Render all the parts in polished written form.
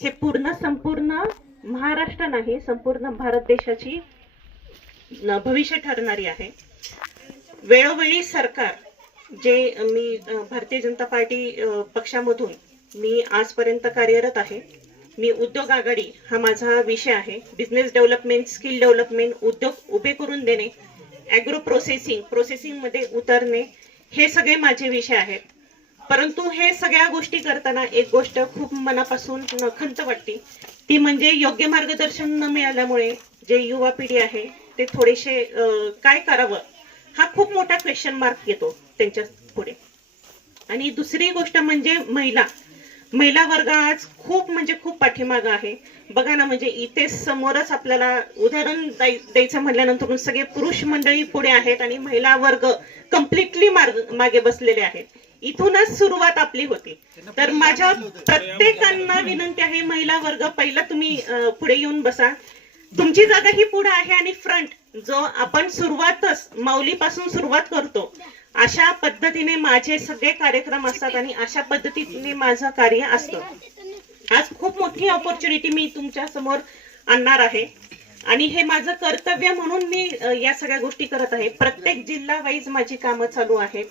हे संपूर्ण महाराष्ट्र नाही, संपूर्ण भारत देशाची भविष्य ठरणारी आहे. वेळोवेळी सरकार जे मी भारतीय जनता पार्टी पक्षामधून मी आजपर्यंत कार्यरत आहे. मी उद्योग आघाडी हा माझा विषय आहे. बिझनेस डेव्हलपमेंट, स्किल डेव्हलपमेंट, उद्योग उभे करून देणे, ॲग्रो प्रोसेसिंग मध्ये उतरणे, हे सगळे माझे विषय आहेत. परंतु हे सगळ्या गोष्टी करताना एक गोष्ट खूप मनापासून खंत वाटते, ती म्हणजे योग्य मार्गदर्शन न मिळाल्यामुळे जे युवा पिढी आहे ते थोडेसे काय करावं हा खूप मोठा क्वेश्चन मार्क येतो त्यांच्या पुढे. आणि दुसरी गोष्ट म्हणजे महिला वर्ग आज खूप पाठीमागं आहे. बघा ना, म्हणजे इथे समोरच आपल्याला उदाहरण द्यायचं म्हटल्यानंतर सगळे पुरुष मंडळी पुढे आहेत आणि महिला वर्ग कम्प्लिटली मागे बसलेले आहेत. इथूनच सुरुवात आपली होती. तर माझ्या प्रत्येकांना विनंती आहे, महिला वर्ग पहिला तुम्ही पुढे येऊन बसा. तुमची जागा ही पुढे आहे आणि फ्रंट जो आपण सुरुवातच माऊलीपासून सुरुवात करतो अशा पद्धतीने माझे सगळे कार्यक्रम असतात आणि अशा पद्धतीने माझं कार्य असतं. आज खूप मोठी अपॉर्च्युनिटी मी तुमच्या समोर आणणार आहे आणि हे माझं कर्तव्य म्हणून मी या सगळ्या गोष्टी करत आहे. प्रत्येक जिल्हा वाईज माझी कामं चालू आहेत.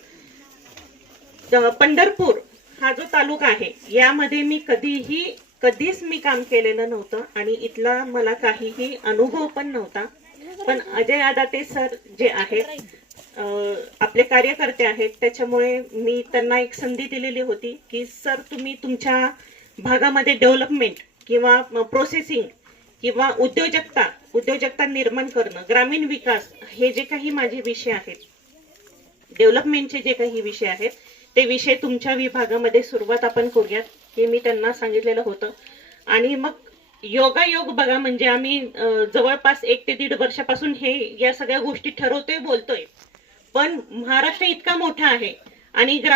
पंढरपूर हा जो तालुका आहे यामध्ये मी कधीच मी काम केलेलं नव्हतं आणि इथला मला काहीही अनुभव पण नव्हता. पण अजय आदाते सर जे आहेत आपले कार्यकर्ते आहेत, त्याच्यामुळे मी त्यांना एक संधी दिलेली होती की सर तुम्ही तुमच्या भागामध्ये डेव्हलपमेंट किंवा प्रोसेसिंग किंवा उद्योजकता निर्माण करणं, ग्रामीण विकास, हे जे काही माझे विषय आहेत, डेव्हलपमेंटचे जे काही विषय आहेत ते विषय तुमच्या विभागामध्ये सुरुवात आपण करूयात, हे मी त्यांना सांगितलेलं होतं. आणि मग योगायोग बघा, म्हणजे आम्ही जवळपास 1 ते 1.5 वर्षापासून हे या सगळ्या गोष्टी ठरवतोय, बोलतोय. पण महाराष्ट्र इतका मोठा आहे आणि